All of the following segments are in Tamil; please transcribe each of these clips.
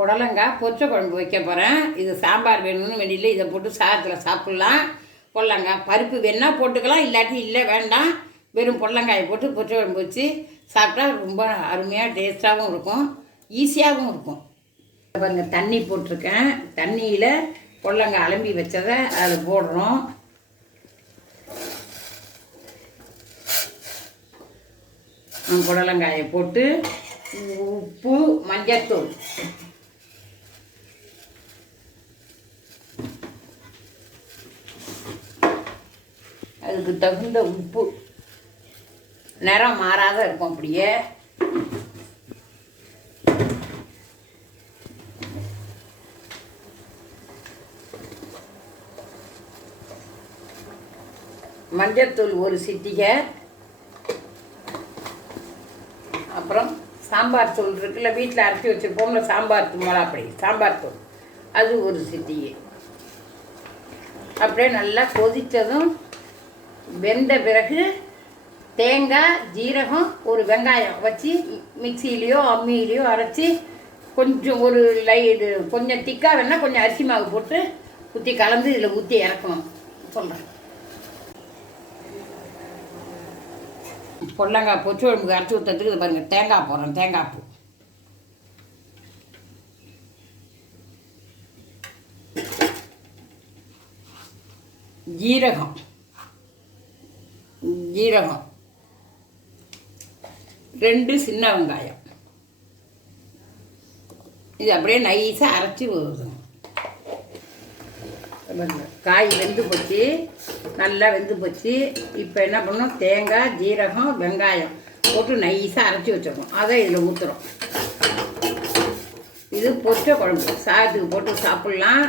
புடலங்காய் பொச்ச குழம்பு வைக்க போகிறேன் இது சாம்பார் வேணும்னு வெளியில் இதை போட்டு சாதத்தில் சாப்பிட்லாம். புடலங்காய் பருப்பு வேணால் போட்டுக்கலாம் இல்லாட்டி இல்லை வேண்டாம். வெறும் புடலங்காயை போட்டு பொச்ச குழம்பு வச்சு சாப்பிட்டா ரொம்ப அருமையாக டேஸ்ட்டாகவும் இருக்கும் ஈஸியாகவும் இருக்கும். பாருங்க தண்ணி போட்டிருக்கேன். தண்ணியில் புடலங்காய் அலம்பி வச்சதை அதில் போடுறோம். புடலங்காயை போட்டு உப்பு மஞ்சத்தூள். அதுக்கு தகுந்த உப்பு. நிறம் மாறாத இருக்கும் அப்படியே. மஞ்சத்தூள் ஒரு சிட்டிகை. அப்புறம் சாம்பார் தூள் இருக்குல்ல வீட்டில் அரைச்சி வச்சுருப்போம்ல சாம்பார் தூள் அப்படி சாம்பார் தூள். அது ஒரு சிட்டிகை. அப்படியே நல்லா கொதித்ததும் வெந்த பிறகு தேங்காய் ஜீரகம் ஒரு வெங்காயம் வச்சு மிக்சியிலையோ அம்மியிலையோ அரைச்சி கொஞ்சம் ஒரு லை இது கொஞ்சம் திக்காக வேணால் கொஞ்சம் அரிசி மாவு போட்டு ஊற்றி கலந்து இதில் ஊற்றி இறக்கணும். சொல்கிறேன் பொடலங்காய் பொச்சு உடம்புக்கு அரைச்சி ஊற்றுறதுக்கு இது பாருங்கள் தேங்காய் போடுறோம் தேங்காய் பூ. ஜீரகம். ஜீரகம். ரெண்டு சின்ன வெங்காயம். இது அப்படியே நைஸாக அரைச்சி ஊற்றணும் காய் வெந்து போச்சு. நல்லா வெந்து போச்சு. இப்போ என்ன பண்ணணும்? தேங்காய் ஜீரகம் வெங்காயம் போட்டு நைஸாக அரைச்சி வச்சிடணும். அதை இதில் ஊற்றுறோம் இது பொச்ச குழம்பு. சாதத்துக்கு போட்டு சாப்பிட்லாம்.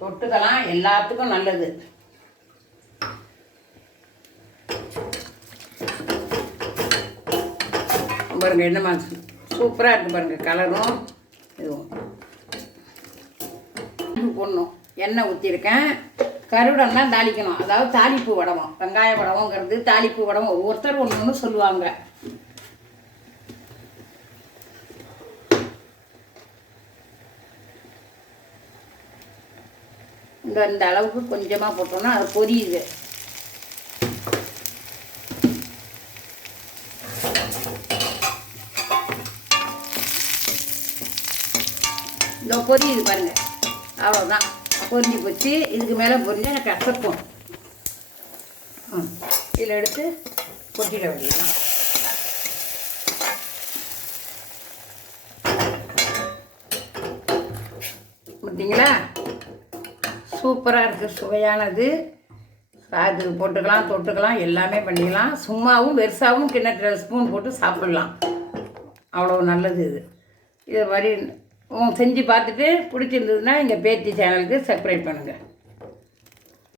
தொட்டுக்கலாம் எல்லாத்துக்கும் நல்லது. பாருங்க என்னம்மா சூப்பராக இருக்குது பாருங்க கலரும். இதுவும் பொண்ணும் எண்ணெய் ஊற்றிருக்கேன் கருவடம்னா தாளிக்கணும். அதாவது தாளிப்பு வடவம். வெங்காய வடவங்கிறது தாளிப்பு வடவம். ஒவ்வொருத்தர் ஒன்று ஒன்று சொல்லுவாங்க. இந்த இந்த அளவுக்கு கொஞ்சமாக போட்டோம்னா அது பொரியுது. இந்த பொரியுது பாருங்கள் அவ்வளோதான் பொரிஞ்சு போச்சு. இதுக்கு மேலே பொரிஞ்சு எனக்கு கசக்கும் ம். இதில் எடுத்து கொட்டிட வேண்டியதுதான். பார்த்தீங்களா சூப்பராக இருக்குது சுவையானது. அது போட்டுக்கலாம் தொட்டுக்கலாம் எல்லாமே பண்ணிக்கலாம். சும்மாவும் வெறுசாவும் கிண்ணத்தில் ஸ்பூன் போட்டு சாப்பிட்லாம். அவ்வளோ நல்லது இது. இது மாதிரி செஞ்சு பார்த்துட்டு பிடிச்சிருந்ததுன்னா எங்கள் பேத்தி சேனலுக்கு சப்ஸ்கிரைப் பண்ணுங்கள்